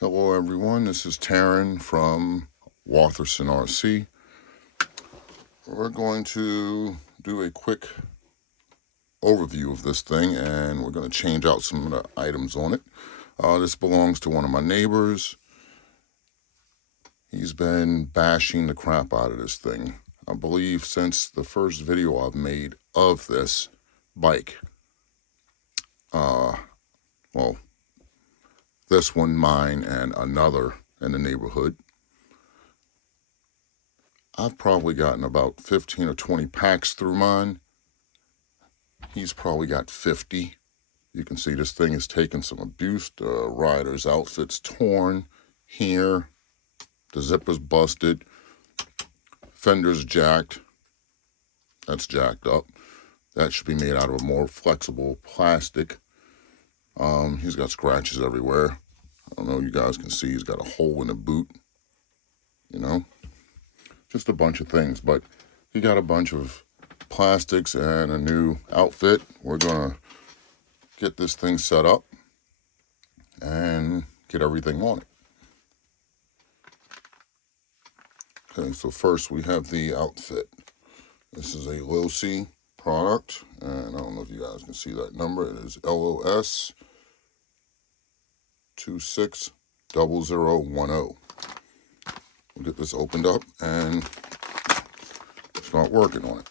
Hello everyone, this is Taryn from Watherson RC. We're going to do a quick overview of this thing, and we're going to change out some of the items on it. This belongs to one of my neighbors. He's been bashing the crap out of this thing, I believe, since the first video I've made of this bike. Well, this one, mine, and another in the neighborhood. I've probably gotten about 15 or 20 packs through mine. He's probably got 50. You can see this thing is taking some abuse. The rider's outfit's torn here. The zipper's busted. Fender's jacked. That's jacked up. That should be made out of a more flexible plastic. He's got scratches everywhere. I don't know, you guys can see he's got a hole in the boot. You know? Just a bunch of things, but he got a bunch of plastics and a new outfit. We're gonna get this thing set up and get everything on it. Okay, so first we have the outfit. This is a Losi product, and I don't know if you guys can see that number. It is LOS 260010. We'll get this opened up and start working on it.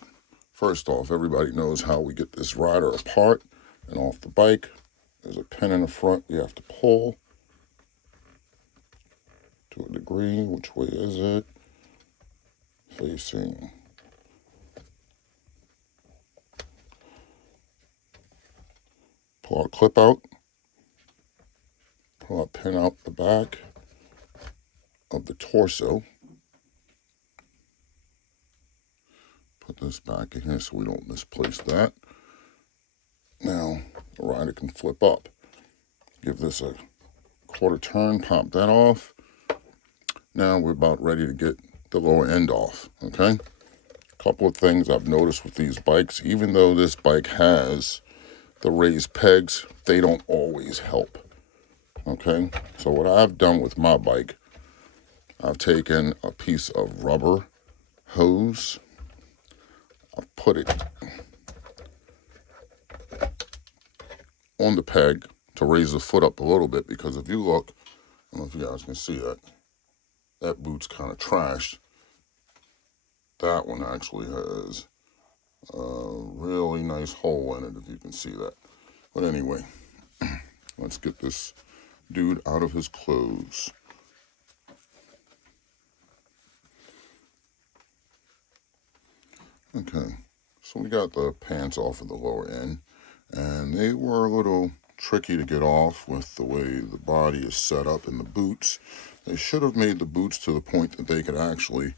First off, everybody knows how we get this rider apart and off the bike. There's a pin in the front we have to pull to a degree. Which way is it? Facing. Pull our clip out. Pull our pin out the back of the torso. Put this back in here so we don't misplace that. Now the rider can flip up. Give this a quarter turn, pop that off. Now we're about ready to get the lower end off, okay? A couple of things I've noticed with these bikes, even though this bike has the raised pegs, they don't always help, okay? So what I've done with my bike, I've taken a piece of rubber hose. I've put it on the peg to raise the foot up a little bit, because if you look, I don't know if you guys can see that, that boot's kind of trashed. That one actually has a really nice hole in it, if you can see that. But anyway, let's get this dude out of his clothes. Okay, so we got the pants off of the lower end, and they were a little tricky to get off with the way the body is set up in the boots. They should have made the boots to the point that they could actually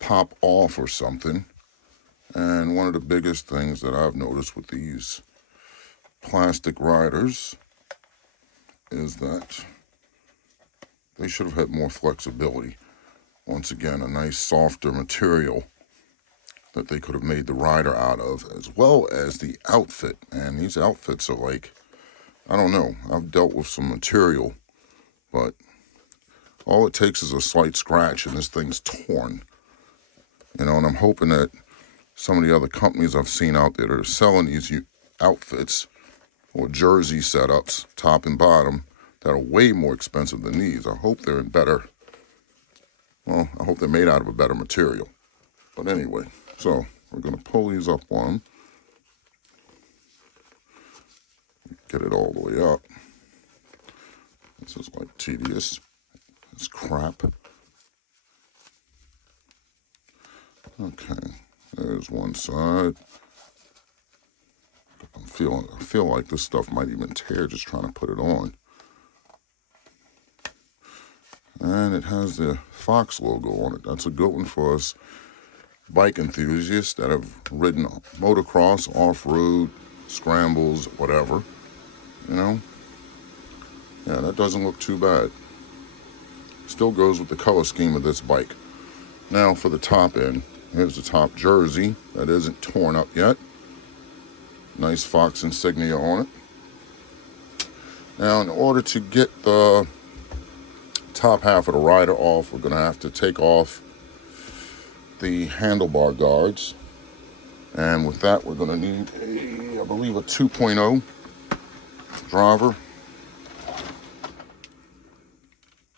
pop off or something. And one of the biggest things that I've noticed with these plastic riders is that they should have had more flexibility. Once again, a nice softer material that they could have made the rider out of, as well as the outfit. And these outfits are like, I don't know, I've dealt with some material, but all it takes is a slight scratch and this thing's torn. You know, and I'm hoping that some of the other companies I've seen out there that are selling these outfits or jersey setups, top and bottom, that are way more expensive than these, I hope they're in better, well, I hope they're made out of a better material. But anyway, so we're going to pull these up on them. Get it all the way up. This is like tedious. It's crap. Okay, there's one side. I feel like this stuff might even tear just trying to put it on. And it has the Fox logo on it. That's a good one for us bike enthusiasts that have ridden motocross, off-road, scrambles, whatever. You know? Yeah, that doesn't look too bad. Still goes with the color scheme of this bike. Now for the top end. Here's the top jersey that isn't torn up yet. Nice Fox insignia on it. Now, in order to get the top half of the rider off, we're going to have to take off the handlebar guards. And with that, we're going to need I believe a 2.0 driver.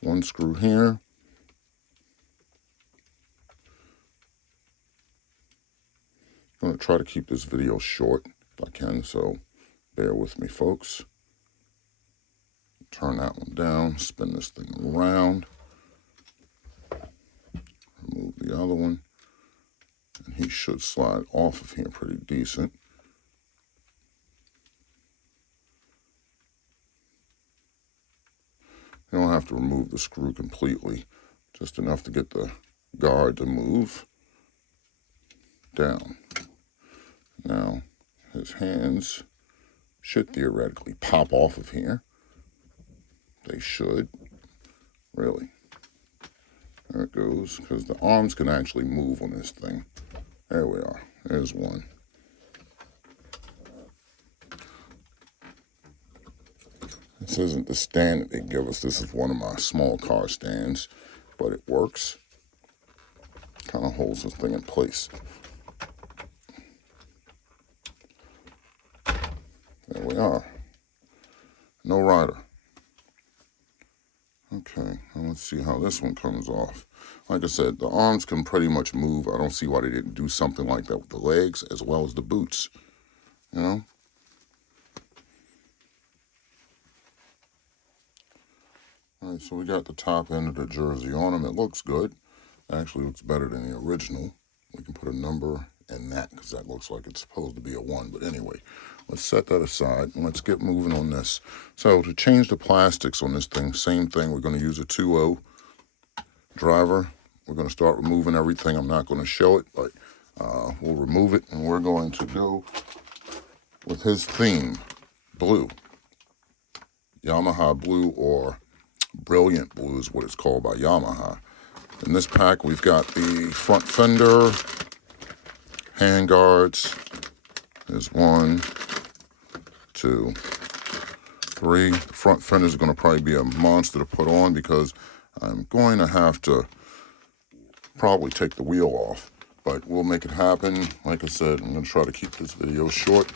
One screw here. I'm going to try to keep this video short if I can, so bear with me, folks. Turn that one down, spin this thing around, remove the other one, and he should slide off of here pretty decent. You don't have to remove the screw completely, just enough to get the guard to move down. Now, his hands should theoretically pop off of here. They should, really. There it goes, because the arms can actually move on this thing. There we are. There's one. This isn't the stand that they give us. This is one of my small car stands, but it works. Kind of holds this thing in place. There we are. No rider. Okay, now let's see how this one comes off. Like I said, the arms can pretty much move. I don't see why they didn't do something like that with the legs as well as the boots, you know? All right, so we got the top end of the jersey on him. It looks good. It actually looks better than the original. We can put a number in that because that looks like it's supposed to be a 1. But anyway, let's set that aside and let's get moving on this. So to change the plastics on this thing, same thing. We're going to use a 2.0 driver. We're going to start removing everything. I'm not going to show it, but we'll remove it. And we're going to go with his theme, blue. Yamaha blue, or brilliant blue is what it's called by Yamaha. In this pack, we've got the front fender, hand guards. There's 1, 2, 3. The front fender is going to probably be a monster to put on because I'm going to have to probably take the wheel off, but we'll make it happen. Like I said, I'm going to try to keep this video short.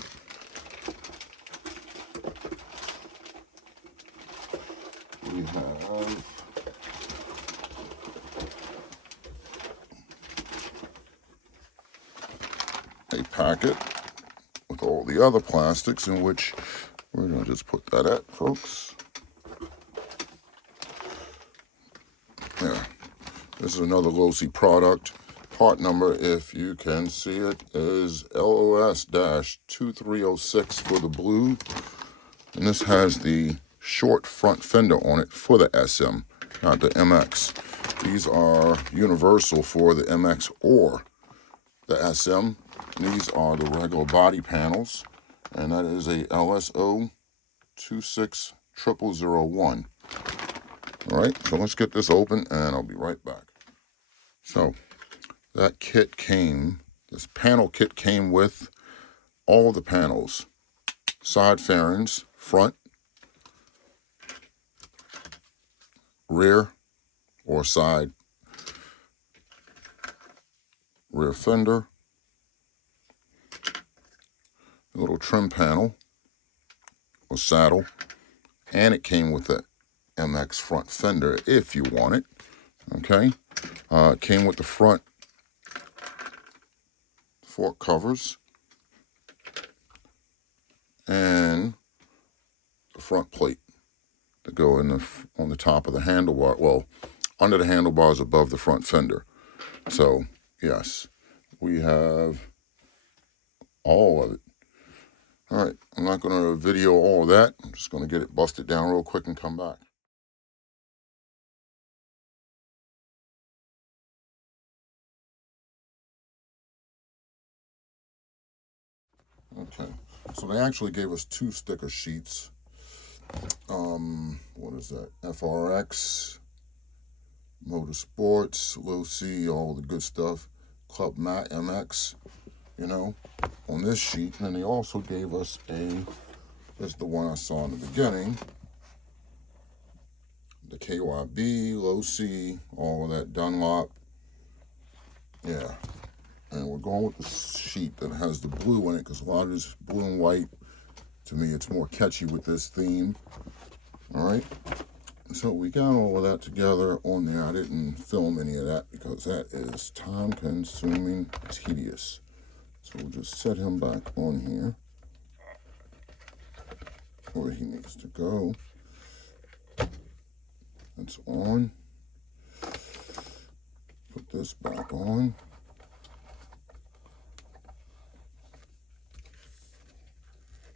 We have a packet with all the other plastics, in which we're going to just put that at, folks. There. This is another Losi product. Part number, if you can see it, is LOS-2306 for the blue. And this has the short front fender on it for the SM, not the MX. These are universal for the MX or the SM. These are the regular body panels, and that is a LSO 26001. All right, so let's get this open, and I'll be right back. So that kit came, this panel kit came with all the panels, side fairings, front, rear or side, rear fender, a little trim panel or saddle, and it came with the MX front fender if you want it. Okay, it came with the front fork covers and the front plate to go in on the top of the handlebar, well, under the handlebars above the front fender. So yes, we have all of it. All right, I'm not going to video all of that. I'm just going to get it busted down real quick and come back. Okay, so they actually gave us 2 sticker sheets. What is that? FRX, Motorsports, Losi, all the good stuff. Club Matt MX, you know, on this sheet. And then they also gave us this is the one I saw in the beginning, the KYB, Losi, all of that Dunlop. Yeah. And we're going with the sheet that has the blue in it because a lot of this blue and white, to me, it's more catchy with this theme. All right. So we got all of that together on there. I didn't film any of that because that is time consuming, tedious. So we'll just set him back on here where he needs to go. That's on. Put this back on.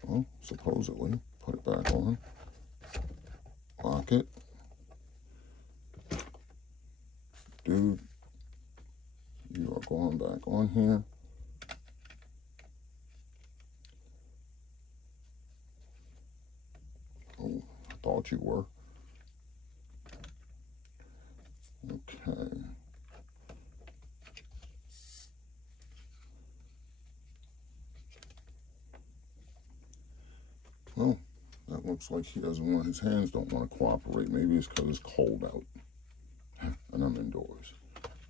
Well, supposedly, put it back on. Lock it. Dude, you are going back on here. Oh, I thought you were. Okay. Well, that looks like he doesn't want, his hands don't want to cooperate. Maybe it's because it's cold out and I'm indoors.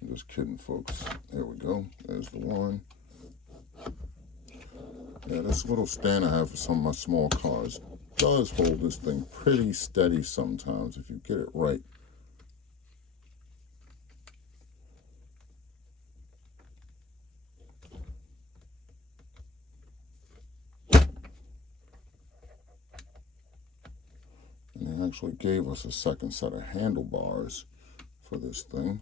I'm just kidding, folks. There we go. There's the one. Yeah, this little stand I have for some of my small cars does hold this thing pretty steady sometimes if you get it right. And they actually gave us a second set of handlebars for this thing.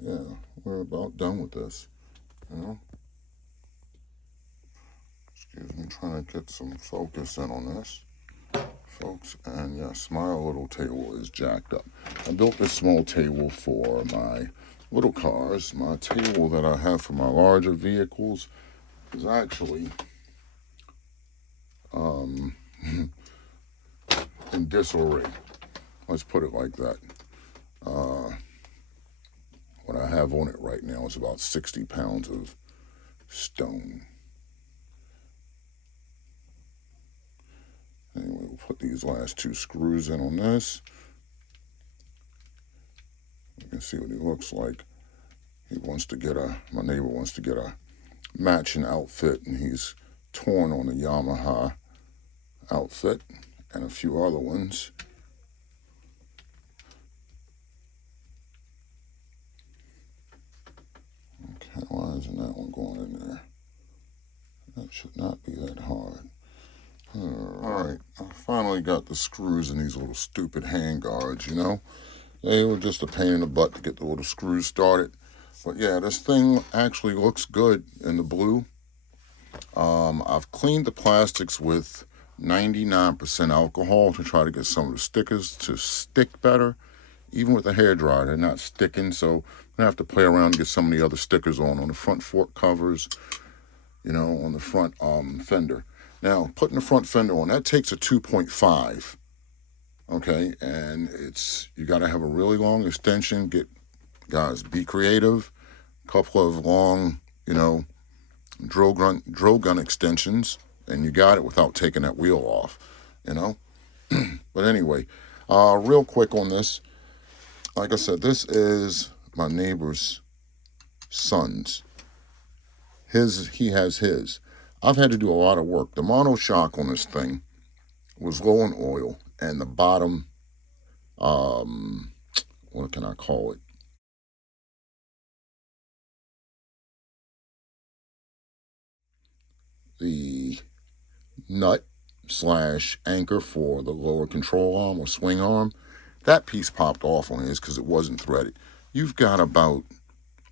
Yeah, we're about done with this, you know. Excuse me, trying to get some focus in on this, folks. And yes, my little table is jacked up. I built this small table for my little cars. My table that I have for my larger vehicles is actually in disarray. Let's put it like that. What I have on it right now is about 60 pounds of stone. Anyway, we'll put these last two screws in on this. You can see what he looks like. He wants to get my neighbor wants to get a matching outfit, and he's torn on the Yamaha outfit and a few other ones. Okay, why isn't that one going in there? That should not be that hard. Alright, I finally got the screws in these little stupid hand guards, you know. They were just a pain in the butt to get the little screws started. But yeah, this thing actually looks good in the blue. I've cleaned the plastics with 99% alcohol to try to get some of the stickers to stick better. Even with the hairdryer, they're not sticking, so I'm going to have to play around and get some of the other stickers on the front fork covers, you know, on the front fender. Now, putting the front fender on, that takes a 2.5, okay? And you got to have a really long extension. Guys, be creative. A couple of long, you know, drill gun extensions, and you got it without taking that wheel off, you know? But anyway, real quick on this. Like I said, this is my neighbor's son's. He has his. I've had to do a lot of work. The monoshock on this thing was low on oil, and the bottom, what can I call it? The nut / anchor for the lower control arm or swing arm, that piece popped off on his because it wasn't threaded. You've got about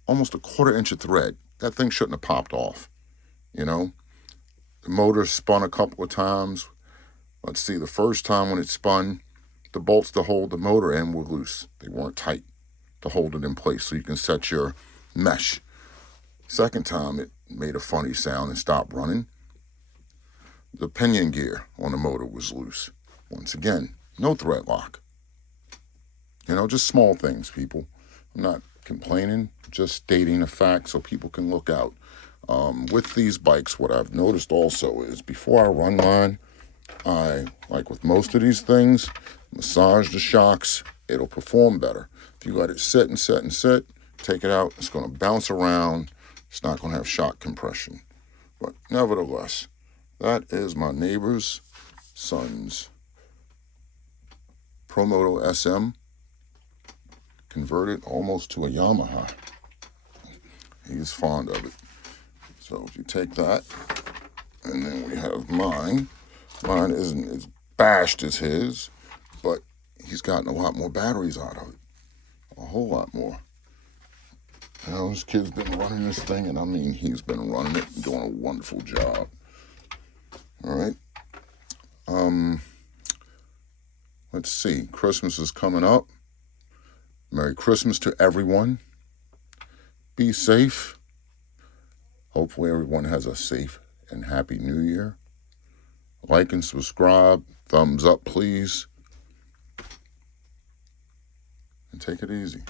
almost a 1/4 inch of thread. That thing shouldn't have popped off, you know. The motor spun a couple of times. Let's see, the first time when it spun, the bolts to hold the motor in were loose. They weren't tight to hold it in place so you can set your mesh. Second time, it made a funny sound and stopped running. The pinion gear on the motor was loose. Once again, no thread lock. You know, just small things, people. I'm not complaining, just stating a fact so people can look out. With these bikes, what I've noticed also is before I run mine, I, like with most of these things, massage the shocks it'll perform better. If you let it sit and sit and sit, take it out, it's going to bounce around. It's not going to have shock compression. But nevertheless, that is my neighbor's son's Promoto SM, converted almost to a Yamaha. He's fond of it. So if you take that, and then we have mine. Mine isn't as bashed as his, but he's gotten a lot more batteries out of it. A whole lot more. Now, this kid's been running this thing, and I mean, he's been running it and doing a wonderful job. All right. Let's see. Christmas is coming up. Merry Christmas to everyone. Be safe. Hopefully everyone has a safe and happy New Year. Like and subscribe. Thumbs up, please. And take it easy.